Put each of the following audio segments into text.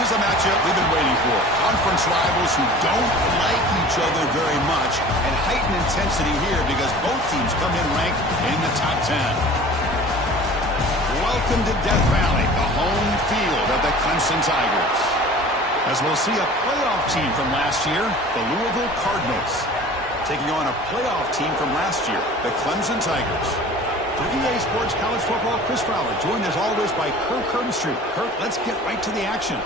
This is a matchup we've been waiting for. Conference rivals who don't like each other very much, and heightened intensity here because both teams come in ranked in the top 10. Welcome to Death Valley, the home field of the Clemson Tigers. As we'll see a playoff team from last year, the Louisville Cardinals, taking on a playoff team from last year, the Clemson Tigers. For EA Sports College Football, Chris Fowler, joined as always by Kirk Herbstreit. Kirk, let's get right to the action.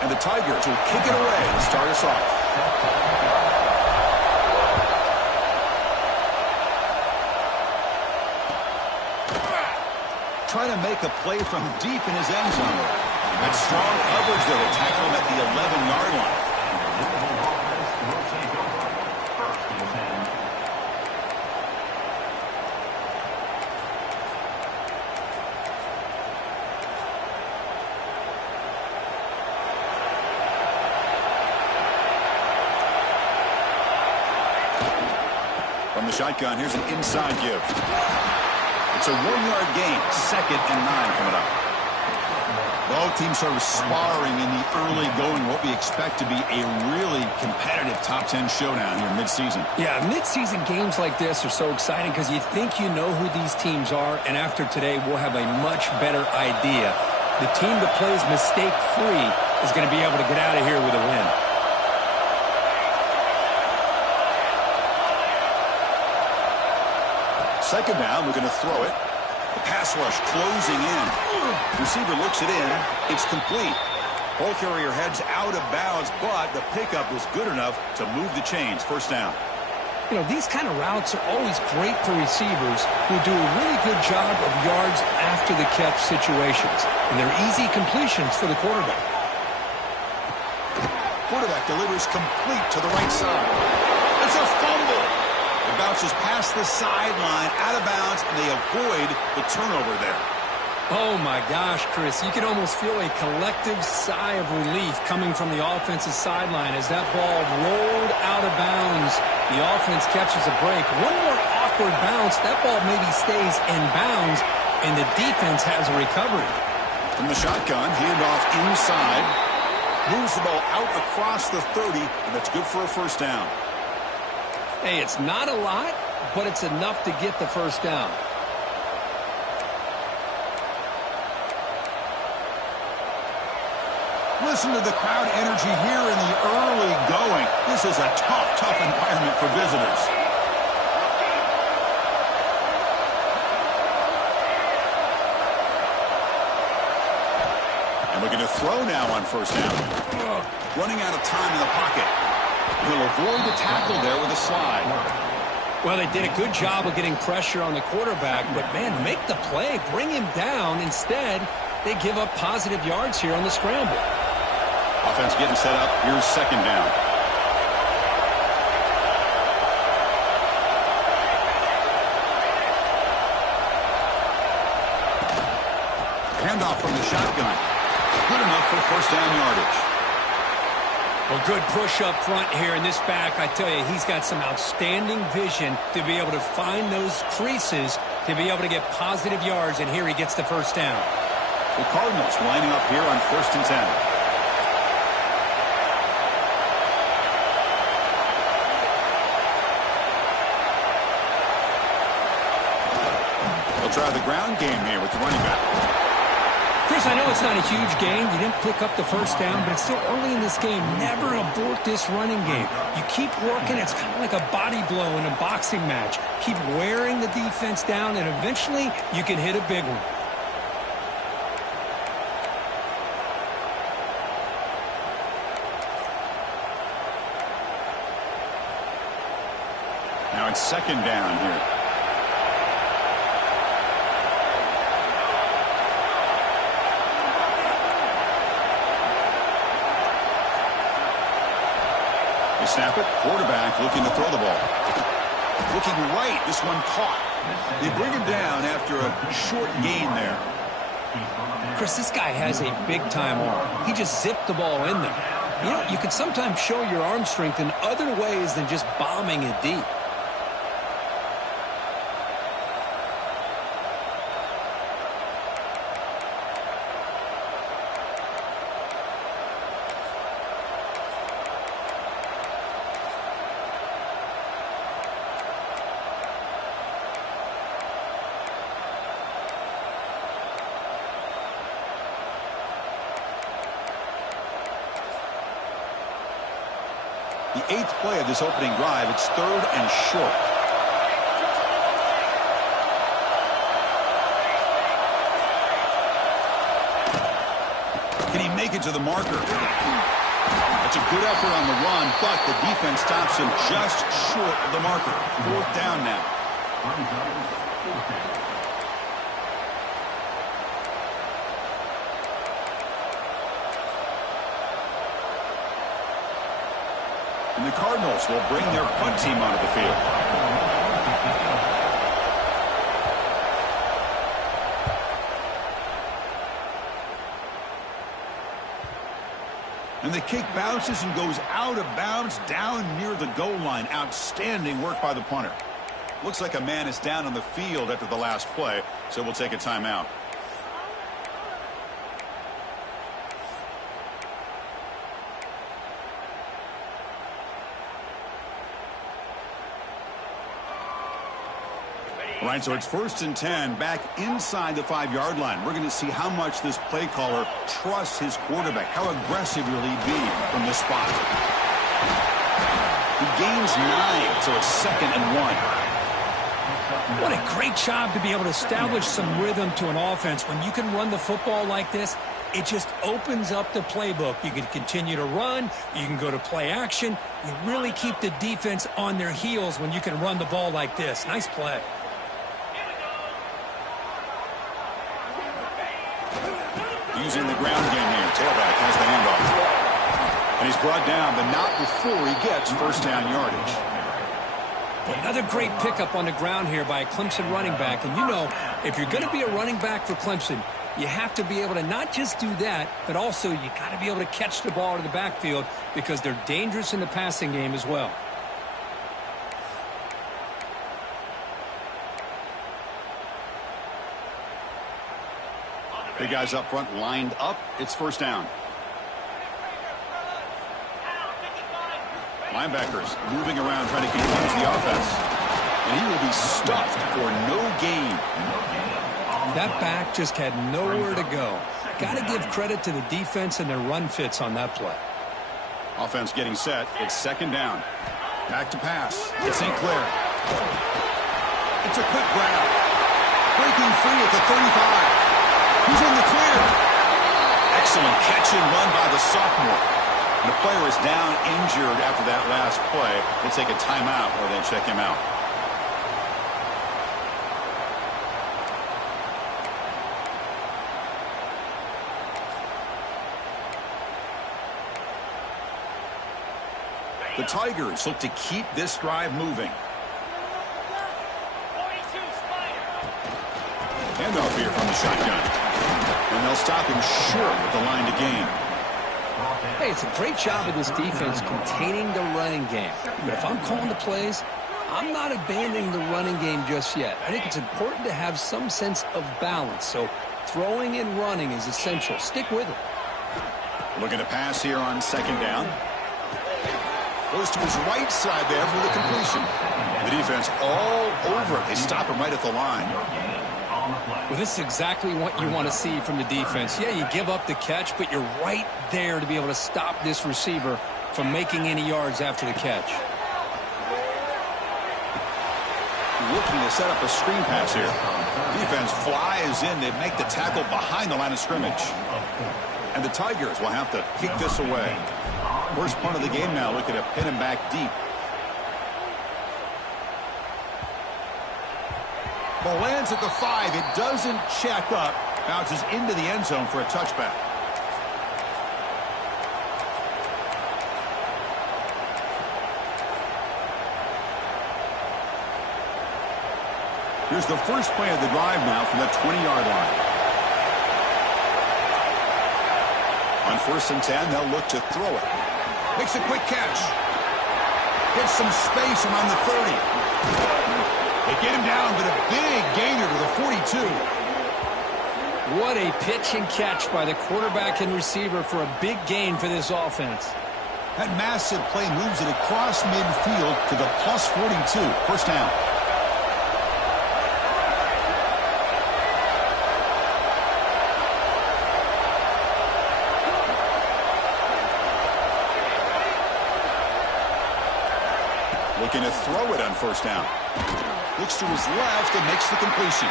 And the Tigers will kick it away to start us off. Trying to make a play from deep in his end zone. That strong coverage there to tackle him at the 11-yard line. From the shotgun, here's an inside give. It's a 1-yard gain, 2nd and 9 coming up. Both teams sort of sparring in the early going, what we expect to be a really competitive top 10 showdown here mid-season. Yeah, mid-season games like this are so exciting because you think you know who these teams are, and after today we'll have a much better idea. The team that plays mistake-free is going to be able to get out of here with a win. Second down, we're going to throw it. The pass rush closing in. Receiver looks it in. It's complete. Ball carrier heads out of bounds, but the pickup was good enough to move the chains. First down. You know, these kind of routes are always great for receivers who do a really good job of yards after the catch situations. And they're easy completions for the quarterback. Quarterback delivers complete to the right side. It's a fumble. It bounces past the sideline, out of bounds, and they avoid the turnover there. Oh, my gosh, Chris. You can almost feel a collective sigh of relief coming from the offensive sideline as that ball rolled out of bounds. The offense catches a break. One more awkward bounce. That ball maybe stays in bounds, and the defense has a recovery. From the shotgun, handoff inside. Moves the ball out across the 30, and that's good for a first down. Hey, it's not a lot, but it's enough to get the first down. Listen to the crowd energy here in the early going. This is a tough environment for visitors. And we're going to throw now on first down. Running out of time in the pocket. He'll avoid the tackle there with a slide. Well, they did a good job of getting pressure on the quarterback, but, man, make the play. Bring him down. Instead, they give up positive yards here on the scramble. Offense getting set up. Here's second down. Handoff from the shotgun. Good enough for first down yardage. Well, good push up front here in this back. I tell you, he's got some outstanding vision to be able to find those creases to be able to get positive yards, and here he gets the first down. The Cardinals lining up here on 1st and 10. They'll try the ground game here with the running back. Chris, I know it's not a huge gain. You didn't pick up the first down, but it's still early in this game. Never abort this running game. You keep working. It's kind of like a body blow in a boxing match. Keep wearing the defense down, and eventually you can hit a big one. Now it's second down here. Snap it. Quarterback looking to throw the ball. Looking right. This one caught. They bring him down after a short gain there. Chris, this guy has a big-time arm. He just zipped the ball in there. You know, you can sometimes show your arm strength in other ways than just bombing it deep. The 8th play of this opening drive, it's 3rd and short. Can he make it to the marker? That's a good effort on the run, but the defense stops him just short of the marker. 4th down now. And the Cardinals will bring their punt team onto the field. And the kick bounces and goes out of bounds down near the goal line. Outstanding work by the punter. Looks like a man is down on the field after the last play, so we'll take a timeout. All right, so it's 1st and 10, back inside the 5-yard line. We're going to see how much this play caller trusts his quarterback. How aggressive will he be from this spot? He gains 9, so it's 2nd and 1. What a great job to be able to establish some rhythm to an offense. When you can run the football like this, it just opens up the playbook. You can continue to run. You can go to play action. You really keep the defense on their heels when you can run the ball like this. Nice play. Using the ground game here. Tailback has the handoff. And he's brought down, but not before he gets 1st down yardage. Another great pickup on the ground here by a Clemson running back. And you know, if you're going to be a running back for Clemson, you have to be able to not just do that, but also you got to be able to catch the ball to the backfield because they're dangerous in the passing game as well. Big guys up front lined up. It's 1st down. Linebackers moving around trying to confuse the offense. And he will be stuffed for no gain. That back just had nowhere to go. Got to give credit to the defense and their run fits on that play. Offense getting set. It's 2nd down. Back to pass. It's St. Clair. It's a quick grab. Breaking free at the 35. He's in the clear. Excellent catch and run by the sophomore. And the player is down injured after that last play. We'll take a timeout or then check him out. The Tigers look to keep this drive moving. Handoff here from the shotgun. And they'll stop him short with the line to gain. Hey, it's a great job of this defense containing the running game. But if I'm calling the plays, I'm not abandoning the running game just yet. I think it's important to have some sense of balance. So throwing and running is essential. Stick with it. Looking to pass here on 2nd down. Goes to his right side there for the completion. The defense all over it. They stop him right at the line. Well, this is exactly what you want to see from the defense. Yeah, you give up the catch, but you're right there to be able to stop this receiver from making any yards after the catch. Looking to set up a screen pass here. Defense flies in. They make the tackle behind the line of scrimmage. And the Tigers will have to kick this away. First punt of the game now, looking to pin him back deep. Ball lands at the 5. It doesn't check up. Bounces into the end zone for a touchback. Here's the first play of the drive now from the 20-yard line. On 1st and 10, they'll look to throw it. Makes a quick catch. Gets some space around the 30. They get him down, but a big gainer to the 42. What a pitch and catch by the quarterback and receiver for a big gain for this offense. That massive play moves it across midfield to the plus 42. First down. Looking to throw it on 1st down. Looks to his left and makes the completion.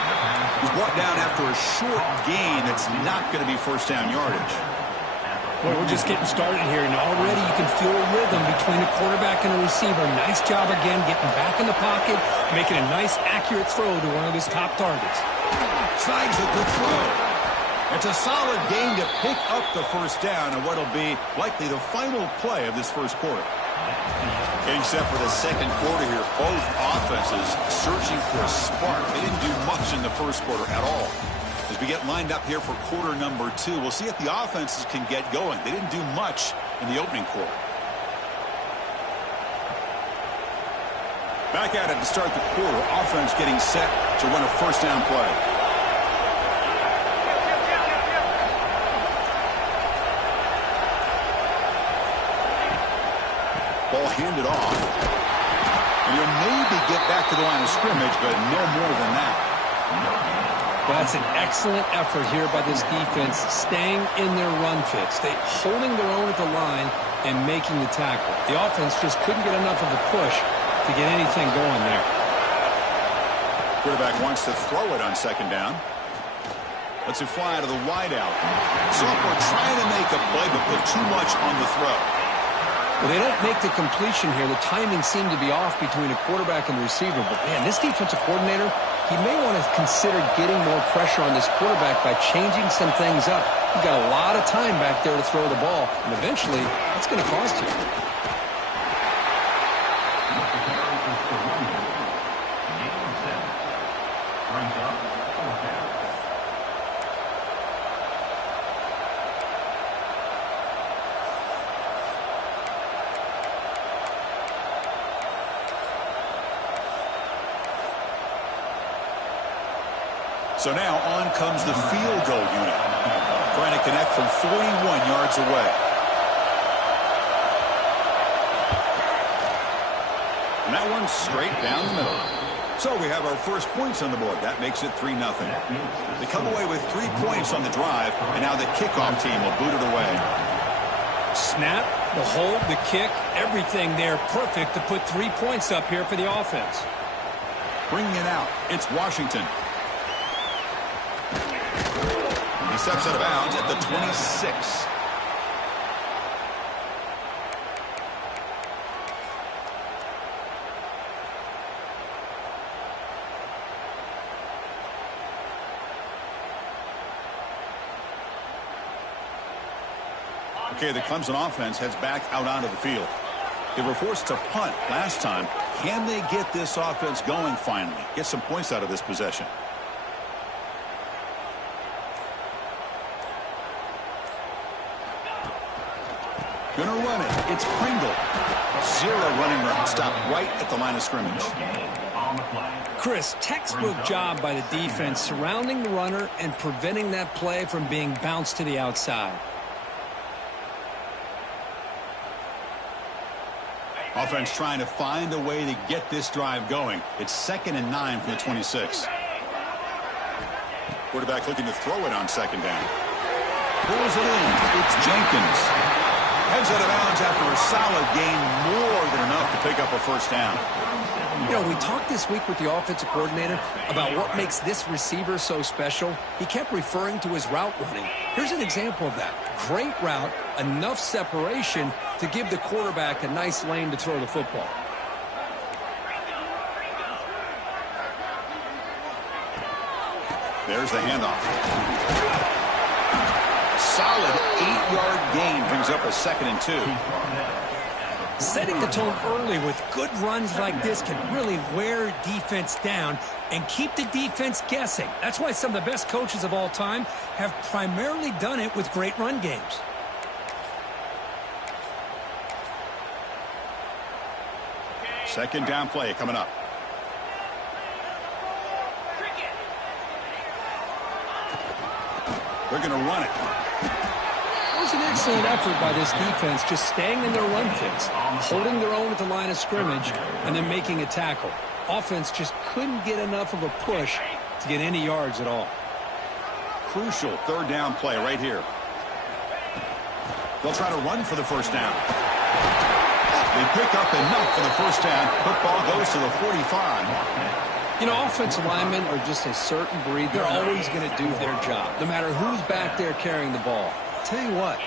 He's brought down after a short gain that's not going to be 1st down yardage. Well, we're just getting started here, and already you can feel a rhythm between the quarterback and the receiver. Nice job again getting back in the pocket, making a nice, accurate throw to one of his top targets. Slides a good throw. It's a solid gain to pick up the 1st down and what'll be likely the final play of this 1st quarter. Getting set for the 2nd quarter here. Both offenses searching for a spark. They didn't do much in the 1st quarter at all. As we get lined up here for quarter number 2, we'll see if the offenses can get going. They didn't do much in the opening quarter. Back at it to start the quarter. Offense getting set to run a 1st down play. Ball handed off. And he'll maybe get back to the line of scrimmage, but no more than that. That's an excellent effort here by this defense, staying in their run fit, holding their own at the line and making the tackle. The offense just couldn't get enough of a push to get anything going there. Quarterback wants to throw it on 2nd down. Lets it fly to the wideout. Sophomore trying to make a play, but put too much on the throw. Well, they don't make the completion here. The timing seemed to be off between a quarterback and the receiver. But, man, this defensive coordinator, he may want to consider getting more pressure on this quarterback by changing some things up. He's got a lot of time back there to throw the ball, and eventually that's going to cost you. So now on comes the field goal unit. Trying to connect from 41 yards away. And that one's straight down the middle. So we have our first points on the board. That makes it 3-0. They come away with 3 points on the drive, and now the kickoff team will boot it away. Snap, the hold, the kick, everything there perfect to put 3 points up here for the offense. Bringing it out, it's Washington. He steps out of bounds at the 26. Okay, the Clemson offense heads back out onto the field. They were forced to punt last time. Can they get this offense going finally? Get some points out of this possession. Gonna run it. It's Pringle. 0 running route. Stop right at the line of scrimmage. Chris, textbook job by the defense surrounding the runner and preventing that play from being bounced to the outside. Offense trying to find a way to get this drive going. It's 2nd and 9 from the 26. Quarterback looking to throw it on 2nd down. Pulls it in. It's Jenkins. Heads out of bounds after a solid gain, more than enough to pick up a 1st down. You know, we talked this week with the offensive coordinator about what makes this receiver so special. He kept referring to his route running. Here's an example of that. Great route, enough separation to give the quarterback a nice lane to throw the football. There's the handoff. Solid 8-yard gain brings up a 2nd and 2. Setting the tone early with good runs like this can really wear defense down and keep the defense guessing. That's why some of the best coaches of all time have primarily done it with great run games. Second down play coming up. They're going to run it. It was an excellent effort by this defense, just staying in their run fits, holding their own at the line of scrimmage, and then making a tackle. Offense just couldn't get enough of a push to get any yards at all. Crucial third down play right here. They'll try to run for the first down. They pick up enough for the first down. Football goes to the 45. You know, offensive linemen are just a certain breed. They're always going to do their job, no matter who's back there carrying the ball. I'll tell you what,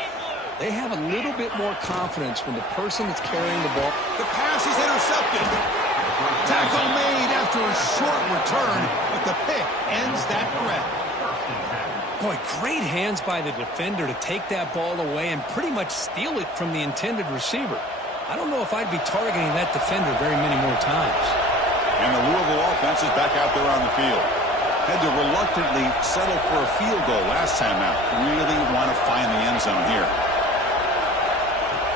they have a little bit more confidence when the person that's carrying the ball. The pass is intercepted. Tackle made after a short return, but the pick ends that threat. Boy, great hands by the defender to take that ball away and pretty much steal it from the intended receiver. I don't know if I'd be targeting that defender very many more times. And the Louisville offense is back out there on the field. Had to reluctantly settle for a field goal last time out. Really want to find the end zone here.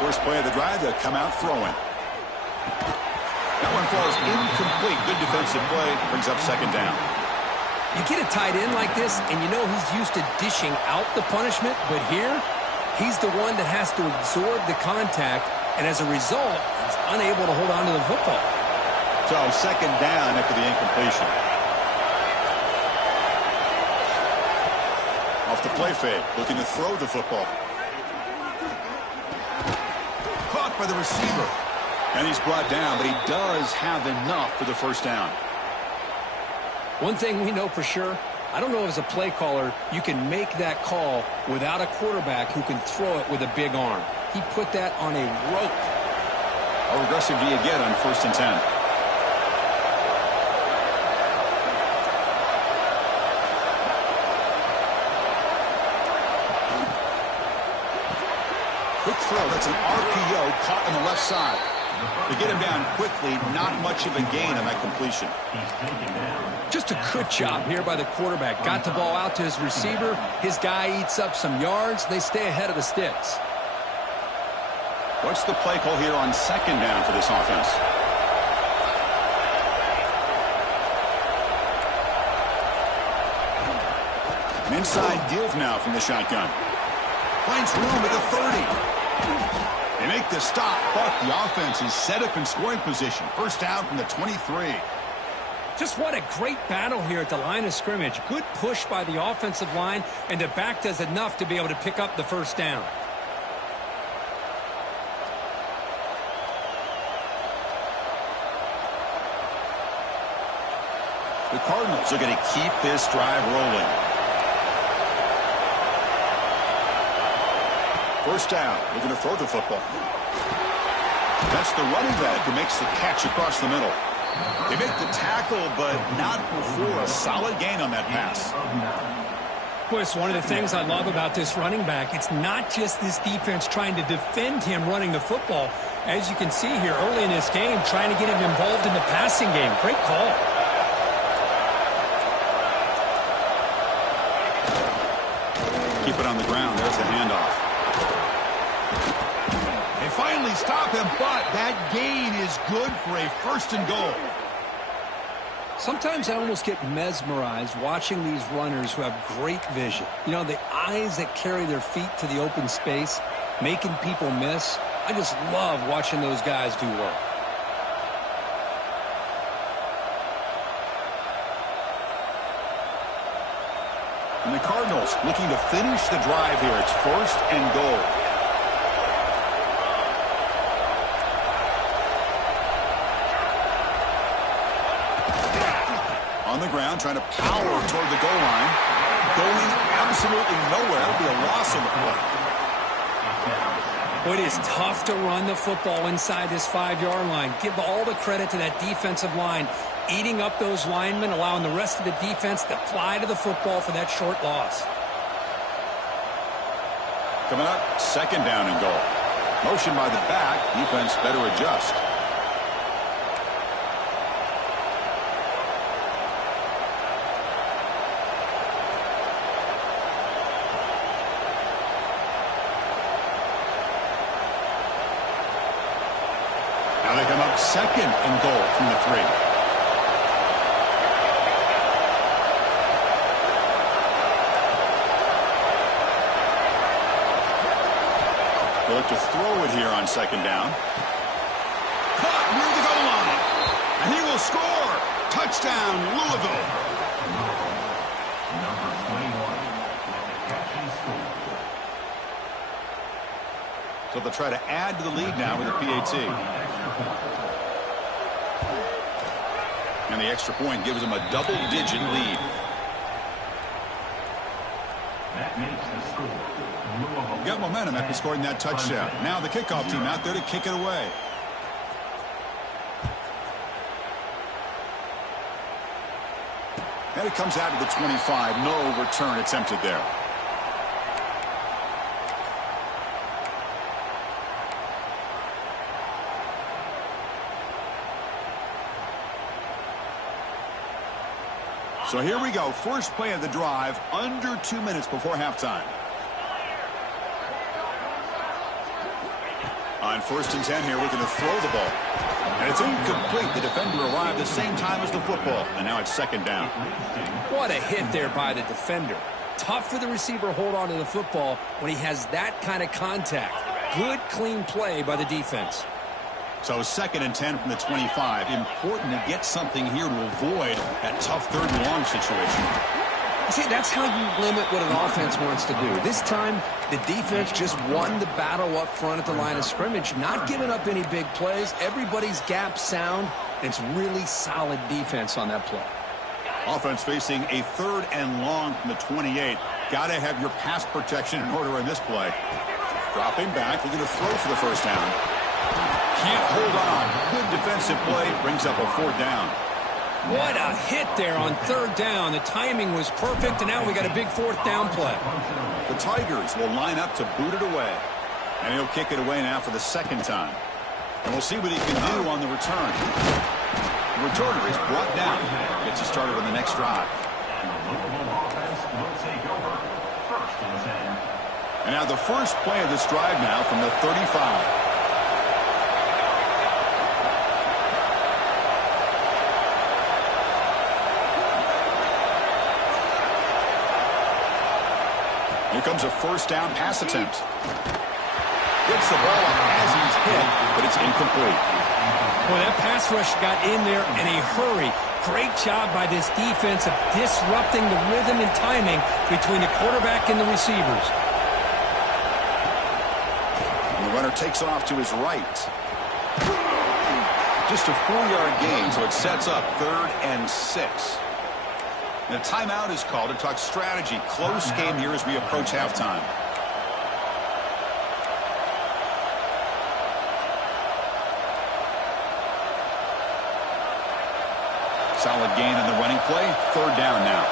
First play of the drive, they'll come out throwing. That one falls incomplete. Good defensive play. Brings up second down. You get a tight end like this, and you know he's used to dishing out the punishment, but here, he's the one that has to absorb the contact, and as a result, he's unable to hold on to the football. So second down after the incompletion. Off the play fake, looking to throw the football. Caught by the receiver. And he's brought down, but he does have enough for the first down. One thing we know for sure, I don't know as a play caller, you can make that call without a quarterback who can throw it with a big arm. He put that on a rope. How aggressive do you get on 1st and 10? Quick throw. That's an RPO caught on the left side. To get him down quickly, not much of a gain on that completion. Just a good job here by the quarterback. Got the ball out to his receiver. His guy eats up some yards. They stay ahead of the sticks. What's the play call here on second down for this offense? An inside give now from the shotgun. Finds room at the 30. They make the stop, but the offense is set up in scoring position. First down from the 23. Just what a great battle here at the line of scrimmage. Good push by the offensive line, and the back does enough to be able to pick up the first down. The Cardinals are going to keep this drive rolling. First down. They're going to throw the football. That's the running back who makes the catch across the middle. They make the tackle, but not before a solid gain on that pass. Boy, it's one of the things I love about this running back. It's not just this defense trying to defend him running the football. As you can see here early in this game, trying to get him involved in the passing game. Great call. Keep it on the ground. There's the handoff. They finally stop him, but that gain is good for a 1st and goal. Sometimes I almost get mesmerized watching these runners who have great vision. You know, the eyes that carry their feet to the open space, making people miss. I just love watching those guys do work. And the Cardinals looking to finish the drive here. It's 1st and goal. On the ground, trying to power toward the goal line. Going absolutely nowhere. It'll be a loss on the play. Well, it is tough to run the football inside this 5-yard line. Give all the credit to that defensive line, eating up those linemen, allowing the rest of the defense to fly to the football for that short loss. Coming up, 2nd down and goal. Motion by the back. Defense better adjust. Now they come up Second and goal from the 3. They'll look to throw it here on second down. Caught near the goal line. And he will score. Touchdown, Louisville. So they'll try to add to the lead now with a PAT. And the extra point gives them a double-digit lead. That makes the score. Got momentum after scoring that touchdown. Now the kickoff team out there to kick it away. And it comes out to the 25. No return attempted there. So here we go. First play of the drive, under 2 minutes before halftime. On 1st and 10 here, we're going to throw the ball. And it's incomplete. The defender arrived the same time as the football. And now it's second down. What a hit there by the defender. Tough for the receiver to hold on to the football when he has that kind of contact. Good, clean play by the defense. So 2nd and 10 from the 25. Important to get something here to avoid that tough 3rd and long situation. See, that's how you limit what an offense wants to do. This time, the defense just won the battle up front at the line of scrimmage, not giving up any big plays. Everybody's gap sound. It's really solid defense on that play. Offense facing a 3rd and long from the 28. Got to have your pass protection in order in this play. Dropping back, looking to throw for the first down. Can't hold on. Good defensive play. Brings up a 4th down. What a hit there on 3rd down. The timing was perfect, and now we got a big 4th down play. The Tigers will line up to boot it away. And he'll kick it away now for the 2nd time. And we'll see what he can do on the return. The returner is brought down. Gets you started on the next drive. And now the first play of this drive now from the 35. Here comes a 1st down pass attempt. Gets the ball as he's hit, but it's incomplete. Boy, that pass rush got in there in a hurry. Great job by this defense of disrupting the rhythm and timing between the quarterback and the receivers. And the runner takes off to his right. Just a 4-yard gain, so it sets up 3rd and 6. And a timeout is called to talk strategy. Close game here as we approach halftime. Solid gain in the running play. 3rd down now.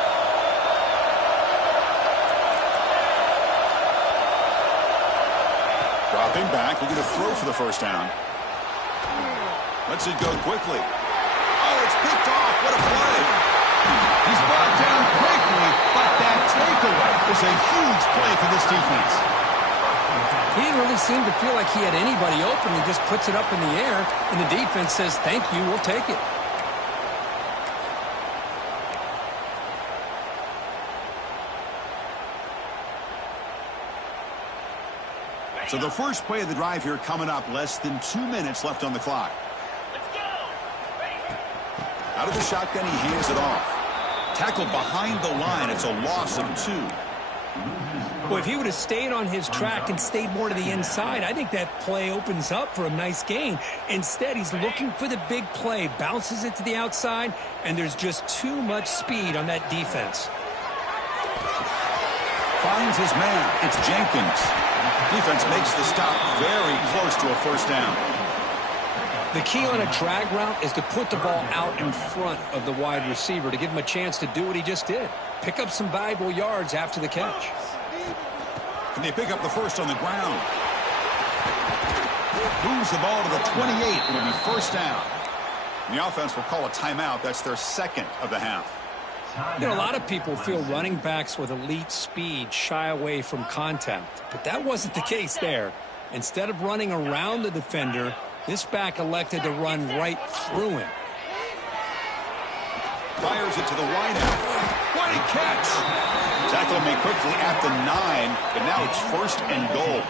Dropping back, looking to throw for the first down. Lets it go quickly. Oh, it's picked off. What a play. He's brought down quickly, but that takeaway is a huge play for this defense. He didn't really seem to feel like he had anybody open. He just puts it up in the air, and the defense says, thank you, we'll take it. So the first play of the drive here coming up, less than 2 minutes left on the clock. Out of the shotgun, he hands it off. Tackled behind the line. It's a loss of 2. Boy, if he would have stayed on his track and stayed more to the inside, I think that play opens up for a nice gain. Instead, he's looking for the big play, bounces it to the outside, and there's just too much speed on that defense. Finds his man. It's Jenkins. Defense makes the stop very close to a first down. The key on a drag route is to put the ball out in front of the wide receiver to give him a chance to do what he just did. Pick up some valuable yards after the catch. Can they pick up the first on the ground? Moves the ball to the 28. It'll be first down. And the offense will call a timeout. That's their 2nd of the half. You know, a lot of people feel running backs with elite speed shy away from contact. But that wasn't the case there. Instead of running around the defender, This back elected to run right through him. Fires it to the wideout. What a catch! Tackle made quickly at the 9, but now it's 1st and goal.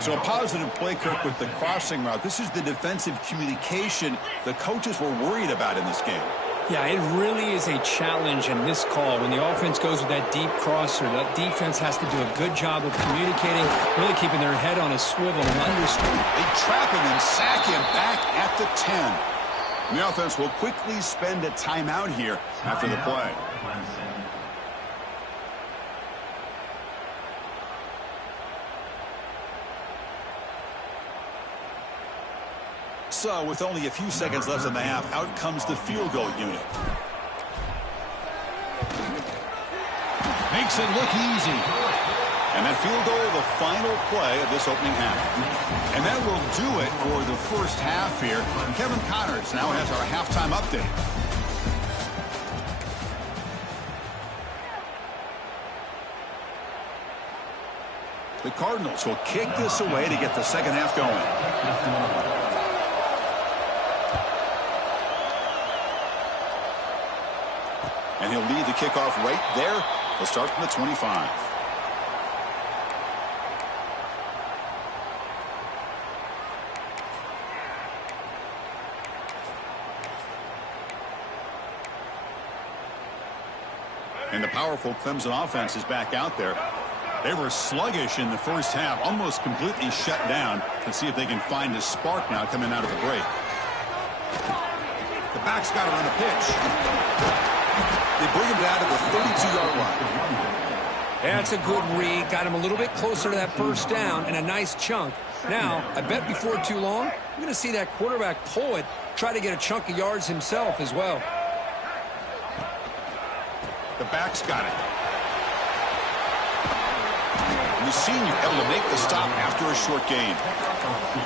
So a positive play, Kirk, with the crossing route. This is the defensive communication the coaches were worried about in this game. Yeah, it really is a challenge in this call. When the offense goes with that deep crosser, that defense has to do a good job of communicating, really keeping their head on a swivel and understanding. They trap him and sack him back at the 10. The offense will quickly spend a timeout here after the play. So, with only a few seconds left in the half, out comes the field goal unit. Makes it look easy. And that field goal, the final play of this opening half. And that will do it for the first half here. Kevin Connors now has our halftime update. The Cardinals will kick this away to get the second half going. And he'll lead the kickoff right there. He'll start from the 25. And the powerful Clemson offense is back out there. They were sluggish in the first half, almost completely shut down. Let's see if they can find a spark now coming out of the break. The back's got to run a pitch. They bring him down to the 32-yard line. That's a good read. Got him a little bit closer to that first down and a nice chunk. Now, I bet before too long, you're going to see that quarterback pull it, try to get a chunk of yards himself as well. The back's got it. And the senior able to make the stop after a short gain.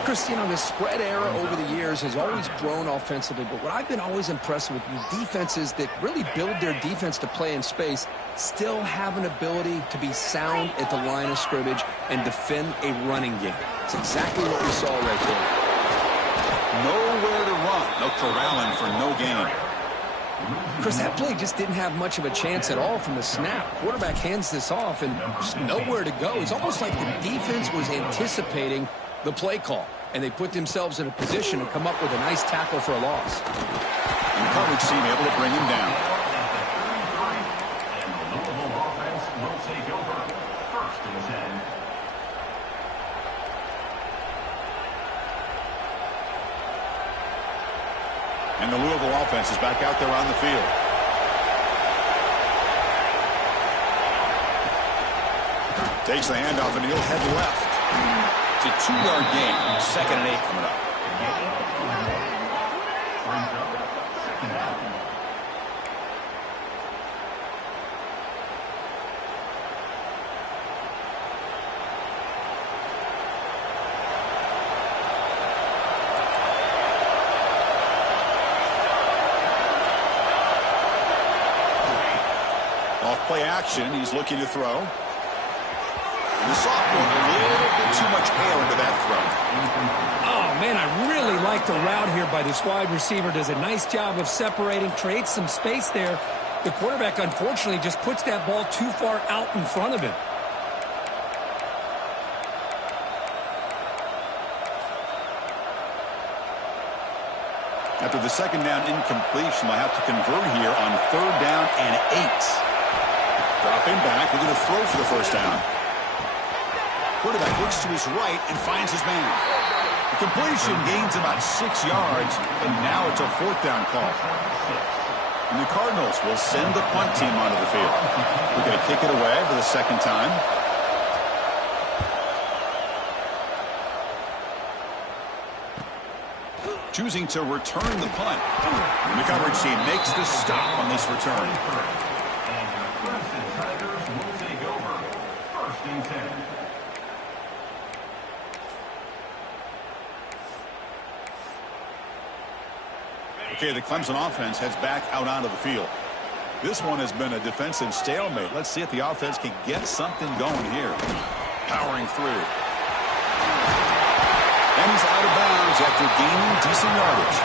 Chris, you know, the spread era over the years has always grown offensively, but what I've been always impressed with is defenses that really build their defense to play in space still have an ability to be sound at the line of scrimmage and defend a running game. It's exactly what we saw right there. Nowhere to run. No corralling for no gain. Chris, that play just didn't have much of a chance at all from the snap. Quarterback hands this off and just nowhere to go. It's almost like the defense was anticipating the play call, and they put themselves in a position to come up with a nice tackle for a loss. And the coverage team able to bring him down. And the Louisville offense will take over 1st and 10. And the Louisville offense is back out there on the field. Takes the handoff and he'll head left. It's a 2-yard gain. 2nd and 8 coming up. Off play action. He's looking to throw. The sophomore, a little bit too much air into that throw. Oh, man, I really like the route here by this wide receiver. Does a nice job of separating, creates some space there. The quarterback, unfortunately, just puts that ball too far out in front of him. After the 2nd down incompletion, they'll have to convert here on 3rd down and 8. Dropping back, looking to throw for the first down. Quarterback looks to his right and finds his man. The completion gains about 6 yards, and now it's a 4th down call. And the Cardinals will send the punt team onto the field. We're going to kick it away for the 2nd time. Choosing to return the punt. And the coverage team makes the stop on this return. And the Clemson Tigers will take over 1st and 10. Okay, the Clemson offense heads back out onto the field. This one has been a defensive stalemate. Let's see if the offense can get something going here. Powering through. And he's out of bounds after gaining decent yardage.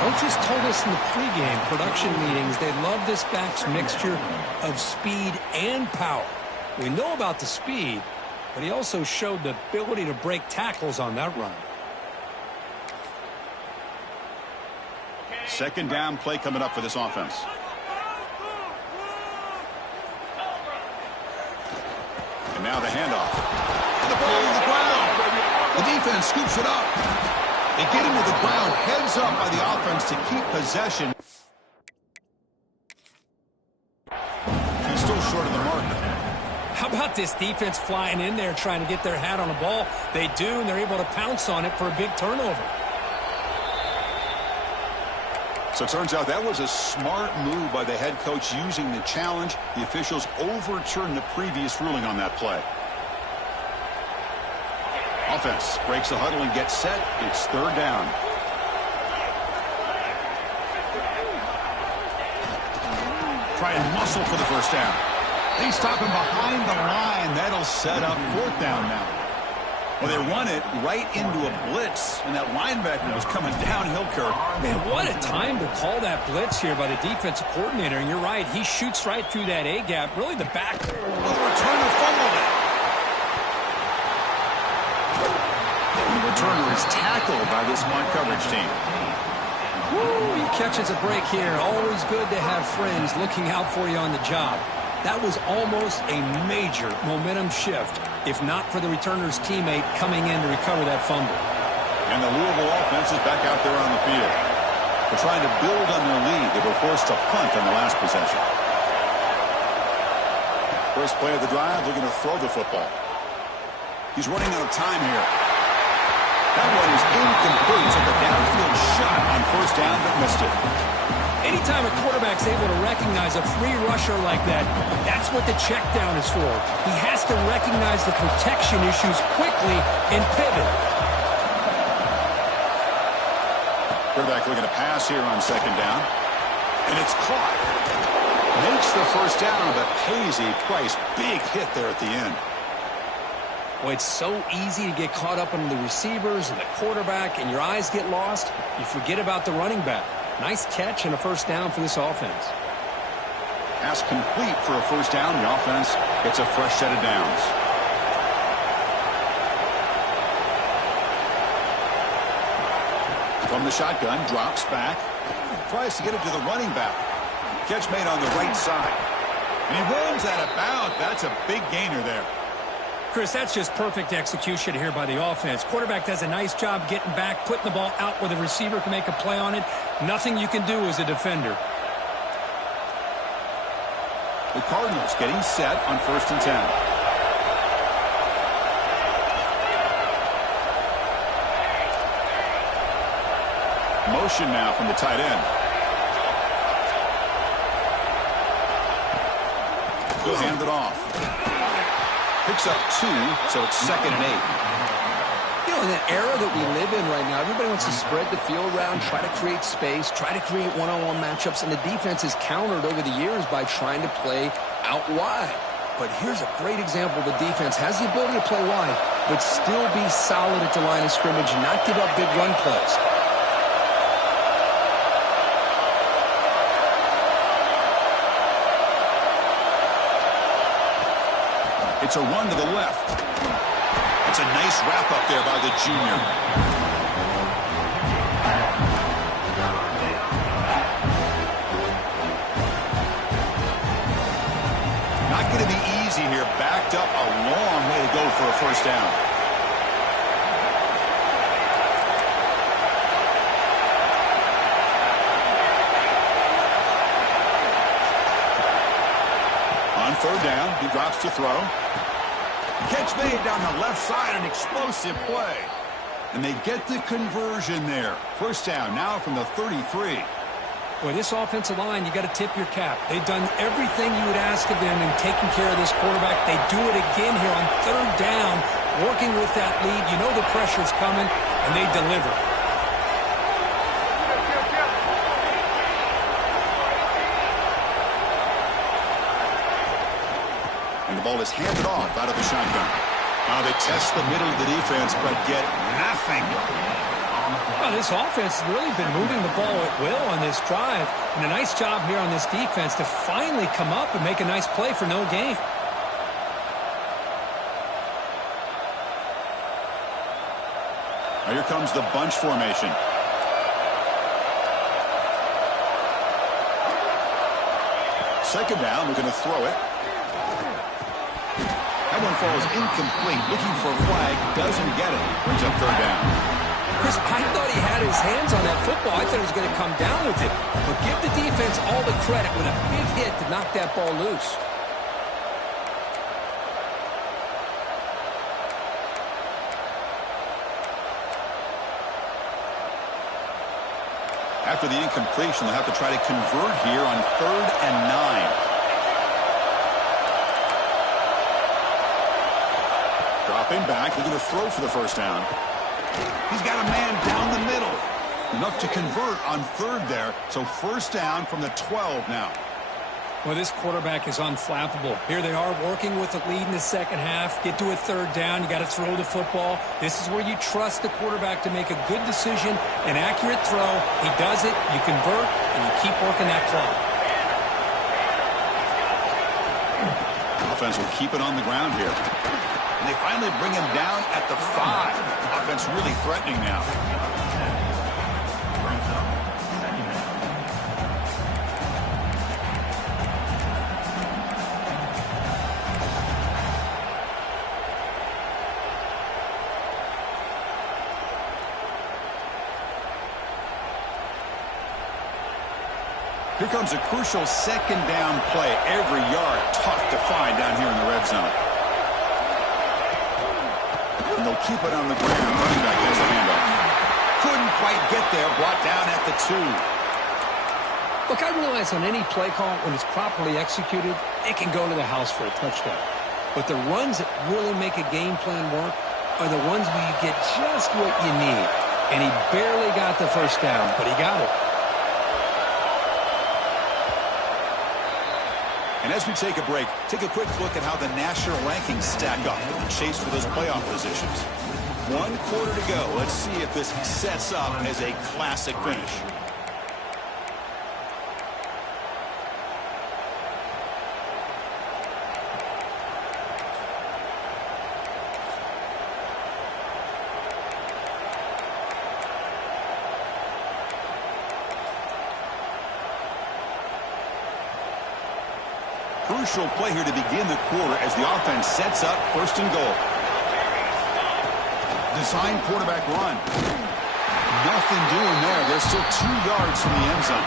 Coaches told us in the pregame production meetings they love this back's mixture of speed and power. We know about the speed, but he also showed the ability to break tackles on that run. Second down play coming up for this offense. And now the handoff. And the ball to the ground. The defense scoops it up. They get him to the ground, heads up by the offense to keep possession. He's still short of the mark. How about this defense flying in there trying to get their hat on the ball? They do, and they're able to pounce on it for a big turnover. So it turns out that was a smart move by the head coach using the challenge. The officials overturned the previous ruling on that play. Offense breaks the huddle and gets set. It's third down. Try and muscle for the first down. They stop him behind the line. That'll set up fourth down now. Well, they run it right into a blitz, and that linebacker was coming downhill, Kirk. Man, what a time to call that blitz here by the defensive coordinator. And you're right, he shoots right through that A-gap. Really the back. Well, the returner fumbled it. The returner is tackled by this Mont coverage team. Woo, he catches a break here. Always good to have friends looking out for you on the job. That was almost a major momentum shift, if not for the returner's teammate coming in to recover that fumble. And the Louisville offense is back out there on the field. They're trying to build on their lead. They were forced to punt on the last possession. First play of the drive, looking to throw the football. He's running out of time here. That one is incomplete. Took a downfield shot on first down, but missed it. Anytime a quarterback's able to recognize a free rusher like that, that's what the check down is for. He has to recognize the protection issues quickly and pivot. Quarterback looking to pass here on second down. And it's caught. Makes the first down, but pays a price. Big hit there at the end. Well, it's so easy to get caught up in the receivers and the quarterback, and your eyes get lost. You forget about the running back. Nice catch and a first down for this offense. Pass complete for a first down. The offense gets a fresh set of downs. From the shotgun, drops back. Tries to get it to the running back. Catch made on the right side. And he runs out of bounds. That's a big gainer there. Chris, that's just perfect execution here by the offense. Quarterback does a nice job getting back, putting the ball out where the receiver can make a play on it. Nothing you can do as a defender. The Cardinals getting set on 1st and 10. Motion now from the tight end. He'll hand it off. Picks up 2, so it's 2nd and 8. You know, in that era that we live in right now, everybody wants to spread the field around, try to create space, try to create one-on-one matchups, and the defense is countered over the years by trying to play out wide. But here's a great example. The defense has the ability to play wide, but still be solid at the line of scrimmage, not give up big run plays. It's a run to the left. It's a nice wrap up there by the junior. Not going to be easy here. Backed up a long way to go for a first down. On third down, he drops to throw. Catch made down the left side, an explosive play. And they get the conversion there. First down now from the 33. Boy, this offensive line, you got to tip your cap. They've done everything you would ask of them in taking care of this quarterback. They do it again here on third down, working with that lead. You know the pressure's coming, and they deliver. And the ball is handed off out of the shotgun. They test the middle of the defense, but get nothing. Well, this offense has really been moving the ball at will on this drive. And a nice job here on this defense to finally come up and make a nice play for no gain. Now here comes the bunch formation. Second down, we're going to throw it. That one falls incomplete. Looking for a flag, doesn't get it. Brings up third down. Chris, I thought he had his hands on that football. I thought he was going to come down with it. But give the defense all the credit with a big hit to knock that ball loose. After the incompletion, they'll have to try to convert here on 3rd and 9. Dropping back, they're going to throw for the first down. He's got a man down the middle. Enough to convert on 3rd there. So first down from the 12 now. Well, this quarterback is unflappable. Here they are working with a lead in the second half. Get to a 3rd down. You got to throw the football. This is where you trust the quarterback to make a good decision, an accurate throw. He does it, you convert, and you keep working that clock. Offense will keep it on the ground here. And they finally bring him down at the 5. Offense really threatening now. Here comes a crucial second down play. Every yard tough to find down here in the red zone. And they'll keep it on the ground. Running back gets a handoff. Couldn't quite get there. Brought down at the 2. Look, I realize on any play call, when it's properly executed, it can go to the house for a touchdown. But the runs that really make a game plan work are the ones where you get just what you need. And he barely got the first down, but he got it. And as we take a break, take a quick look at how the national rankings stack up in the chase for those playoff positions. 1 quarter to go. Let's see if this sets up as a classic finish. Crucial play here to begin the quarter as the offense sets up 1st and goal. Design quarterback run. Nothing doing there. They're still 2 yards from the end zone.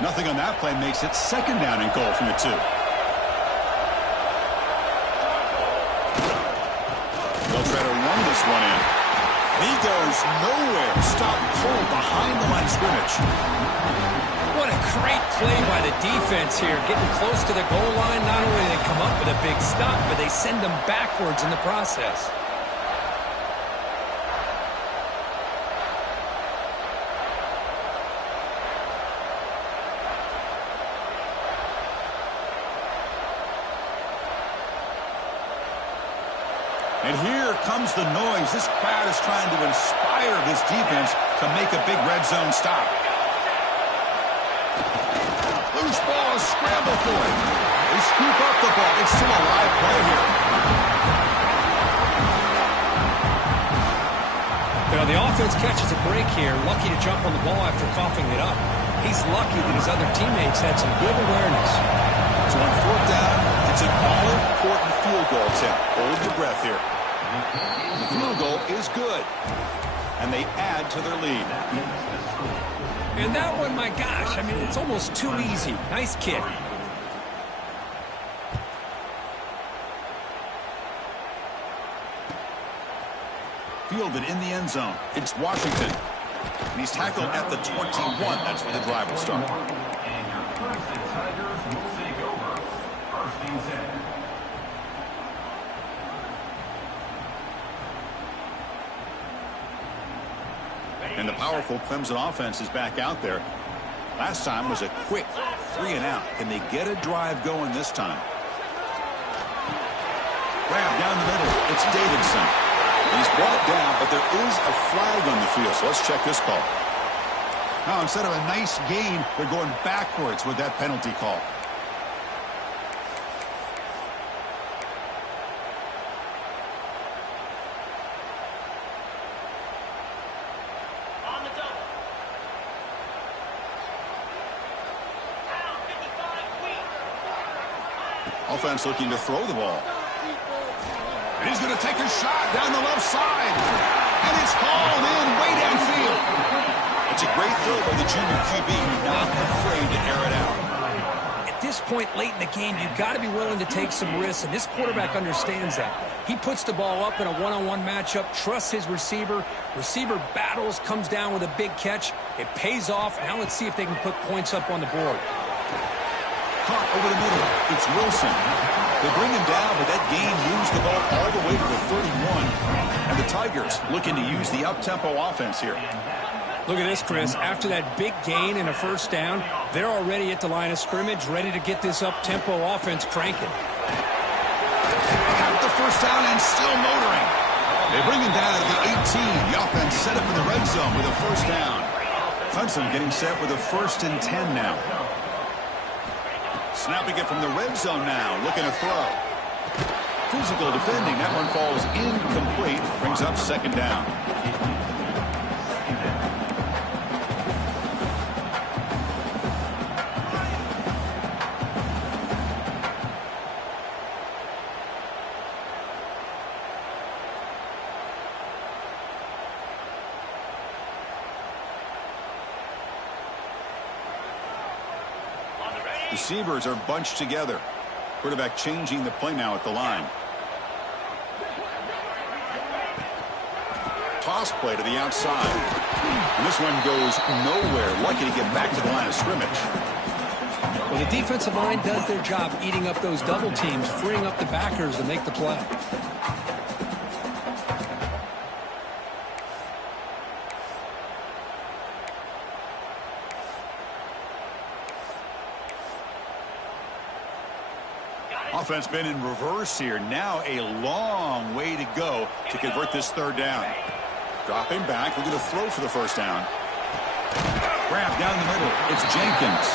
Nothing on that play makes it 2nd down and goal from the 2. They'll try to run this one in. He goes nowhere. Stop cold behind the line of scrimmage. What a great play by the defense here. Getting close to the goal line. Not only do they come up with a big stop, but they send them backwards in the process. And here comes the noise. This crowd is trying to inspire this defense to make a big red zone stop. Loose ball, a scramble for it. They scoop up the ball. It's still a live play here. You know, the offense catches a break here. Lucky to jump on the ball after coughing it up. He's lucky that his other teammates had some good awareness. So on 4th down, it's an all-important field goal attempt. Hold your breath here. The field goal is good. And they add to their lead. And that one, my gosh, I mean, it's almost too easy. Nice kick. fielded in the end zone. It's Washington. And he's tackled at the 21. That's where the drive will start. And your Clemson Tigers will take over. First and 10. And the powerful Clemson offense is back out there. Last time was a quick 3-and-out. Can they get a drive going this time? Grab down the middle. It's Davidson. He's brought down, but there is a flag on the field. So let's check this call. Now, instead of a nice gain, they're going backwards with that penalty call. Offense looking to throw the ball. And he's going to take a shot down the left side. And it's hauled in way downfield. It's a great throw by the junior QB. Not afraid to air it out. At this point late in the game, you've got to be willing to take some risks, and this quarterback understands that. He puts the ball up in a one-on-one matchup, trusts his receiver. Receiver battles, comes down with a big catch. It pays off. Now let's see if they can put points up on the board. Caught over the middle. It's Wilson. They bring him down, but that gain moves the ball all the way to the 31. And the Tigers looking to use the up-tempo offense here. Look at this, Chris. After that big gain and a first down, they're already at the line of scrimmage, ready to get this up-tempo offense cranking. Got the first down and still motoring. They bring him down at the 18. The offense set up in the red zone with a first down. Clemson getting set with a 1st and 10 now. Snapping it from the red zone now, looking to throw. Physical defending, that one falls incomplete, brings up 2nd down. Receivers are bunched together. Quarterback changing the play now at the line. Toss play to the outside. And this one goes nowhere. Lucky to get back to the line of scrimmage. Well, the defensive line does their job eating up those double teams, freeing up the backers to make the play. Offense been in reverse here. Now a long way to go to convert this 3rd down. Dropping back, looking to throw for the first down. Grab down the middle. It's Jenkins.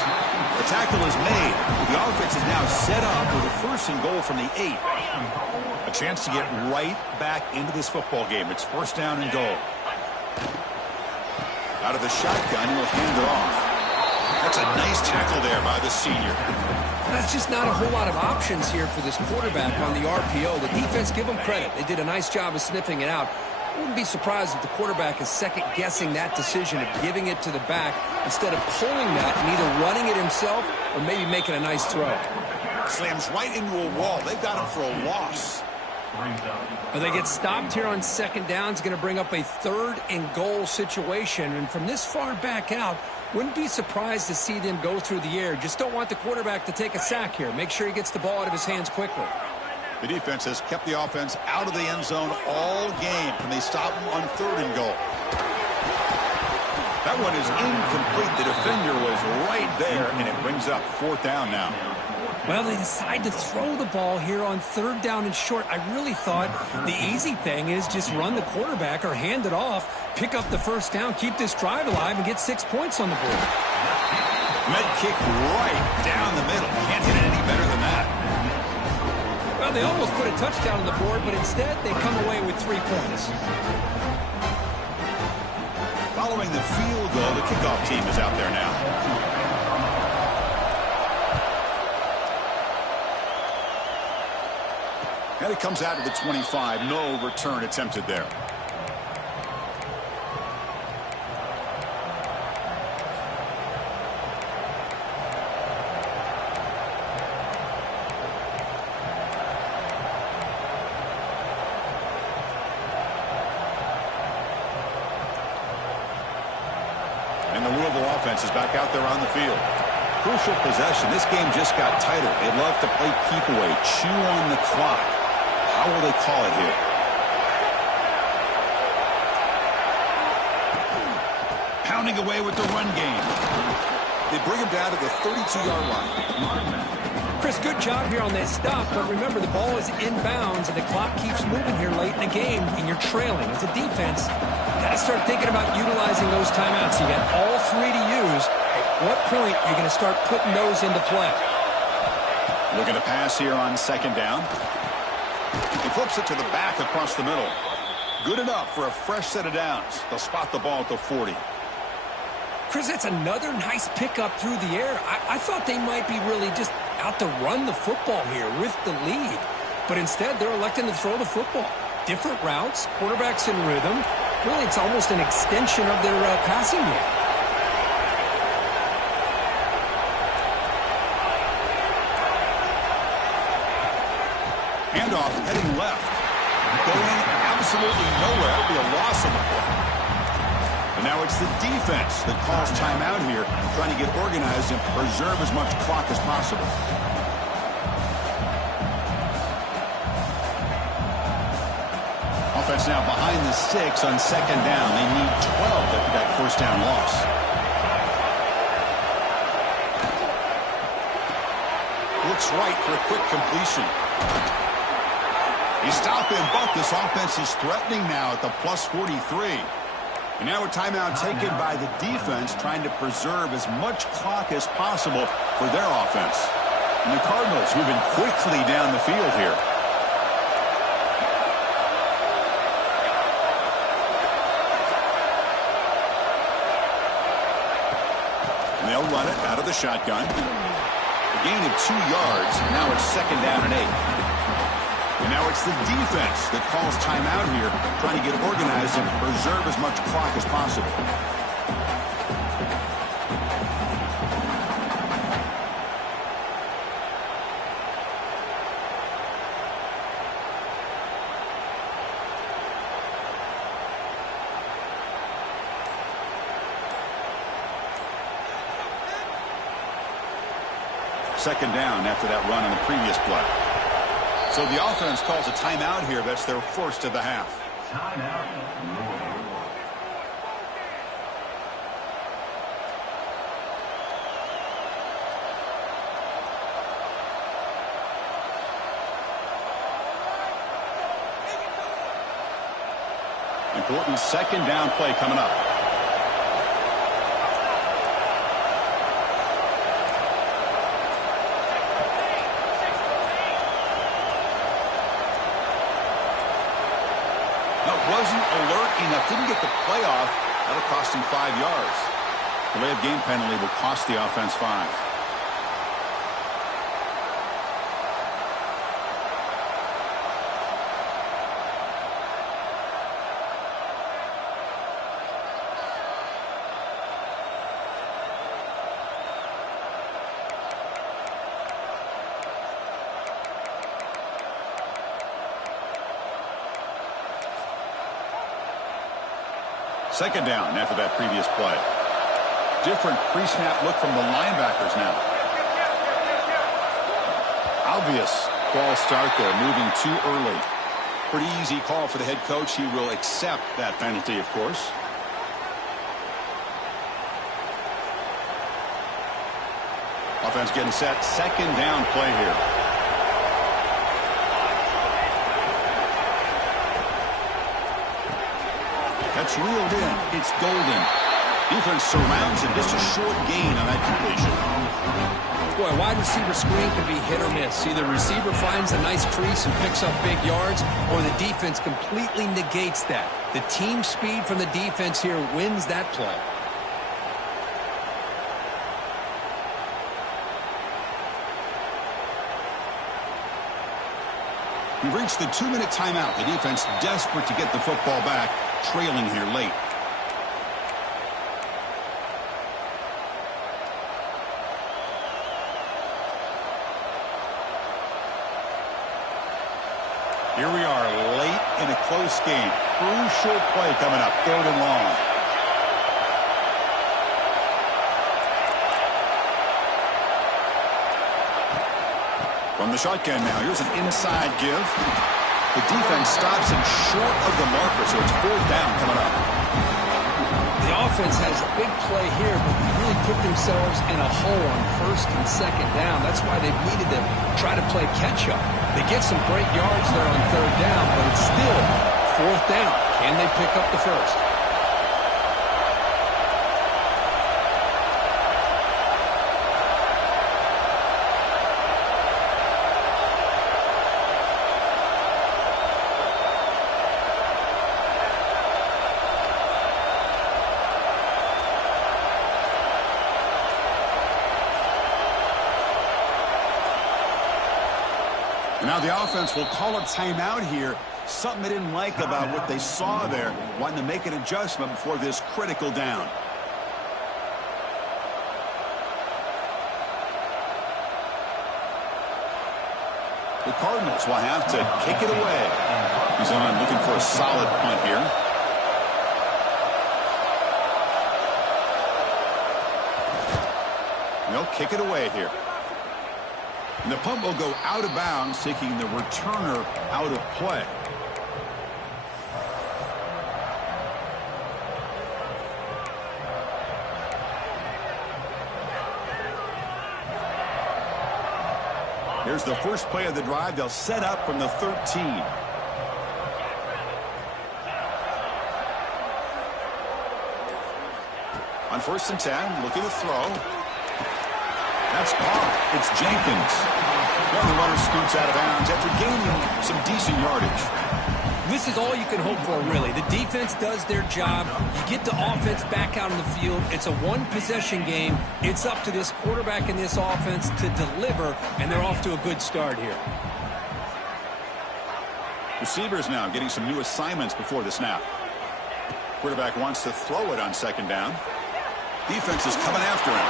The tackle is made. The offense is now set up with a 1st and goal from the 8. A chance to get right back into this football game. It's 1st down and goal. Out of the shotgun, he'll hand it off. That's a nice tackle there by the senior. That's just not a whole lot of options here for this quarterback on the RPO. The defense, give them credit. They did a nice job of sniffing it out. I wouldn't be surprised if the quarterback is second-guessing that decision of giving it to the back instead of pulling that and either running it himself or maybe making a nice throw. Slams right into a wall. They've got him for a loss. Well, they get stopped here on 2nd down. It's going to bring up a 3rd and goal situation. And from this far back out, wouldn't be surprised to see them go through the air. Just don't want the quarterback to take a sack here. Make sure he gets the ball out of his hands quickly. The defense has kept the offense out of the end zone all game. Can they stop him on 3rd and goal? That one is incomplete. The defender was right there, and it brings up 4th down now. Well, they decide to throw the ball here on 3rd down and short. I really thought the easy thing is just run the quarterback or hand it off, pick up the first down, keep this drive alive, and get 6 points on the board. Med kick right down the middle. Can't hit it any better than that. Well, they almost put a touchdown on the board, but instead they come away with 3 points. Following the field goal, the kickoff team is out there now. And it comes out of the 25. No return attempted there. And the Louisville offense is back out there on the field. Crucial possession. This game just got tighter. They love to play keep away, chew on the clock. How will they call it here? Pounding away with the run game. They bring him down to the 32-yard line. Chris, good job here on that stop, but remember the ball is inbounds and the clock keeps moving here late in the game and you're trailing. As a defense, you got to start thinking about utilizing those timeouts. You got all three to use. At what point are you going to start putting those into play? Look at the pass here on second down. He flips it to the back across the middle. Good enough for a fresh set of downs. They'll spot the ball at the 40. Chris, that's another nice pickup through the air. I thought they might be really just out to run the football here with the lead. But instead, they're electing to throw the football. Different routes, quarterbacks in rhythm. Really, it's almost an extension of their passing game. Handoff heading left. Going absolutely nowhere. That would be a loss of the play. And now it's the defense that calls timeout here, trying to get organized and preserve as much clock as possible. Offense now behind the 6 on second down. They need 12 after that first down loss. Looks right for a quick completion. He stopped him, but this offense is threatening now at the plus 43. And now a timeout taken by the defense, trying to preserve as much clock as possible for their offense. And the Cardinals moving quickly down the field here. And they'll run it out of the shotgun. A gain of 2 yards. Now it's second down and 8. And now it's the defense that calls timeout here, trying to get organized and preserve as much clock as possible. Second down after that run on the previous play. So the offense calls a timeout here. That's their first of the half. Timeout. Important second down play coming up. Wasn't alert enough, didn't get the play off. That'll cost him 5 yards. Delay of game penalty will cost the offense 5. Second down after that previous play. Different pre-snap look from the linebackers now. Obvious false start there, moving too early. Pretty easy call for the head coach. He will accept that penalty, of course. Offense getting set. Second down play here. That's reeled in. It's Golden. Defense surrounds him. Just a short gain on that completion. Boy, a wide receiver screen can be hit or miss. Either receiver finds a nice crease and picks up big yards, or the defense completely negates that. The team speed from the defense here wins that play. We've reached the 2-minute timeout. The defense desperate to get the football back, trailing here late. Here we are late in a close game. Crucial play coming up, 3rd and long. From the shotgun now, here's an inside give. The defense stops him short of the marker, so it's 4th down coming up. The offense has a big play here, but they really put themselves in a hole on 1st and 2nd down. That's why they've needed to try to play catch-up. They get some great yards there on 3rd down, but it's still 4th down. Can they pick up the first? Now the offense will call a timeout here. Something they didn't like about what they saw there. Wanting to make an adjustment before this critical down. The Cardinals will have to kick it away. He's on looking for a solid punt here. They'll kick it away here. And the punt will go out of bounds, taking the returner out of play. Here's the first play of the drive. They'll set up from the 13. On 1st and 10, looking to throw. That's caught. It's Jenkins. Well, the runner scoots out of bounds after gaining some decent yardage. This is all you can hope for, really. The defense does their job. You get the offense back out on the field. It's a one-possession game. It's up to this quarterback and this offense to deliver, and they're off to a good start here. Receivers now getting some new assignments before the snap. Quarterback wants to throw it on 2nd down. Defense is coming after him.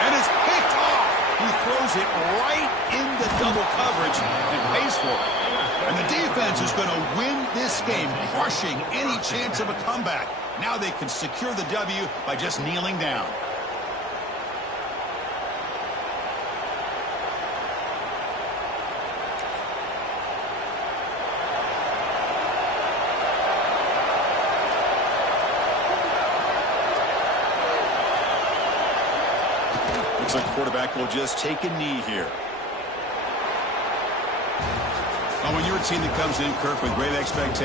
And it's picked off. He throws it right into double coverage and pays for it. And the defense is going to win this game, crushing any chance of a comeback. Now they can secure the W by just kneeling down. Looks like the quarterback will just take a knee here. Oh, when you're a team that comes in, Kirk, with great expectations.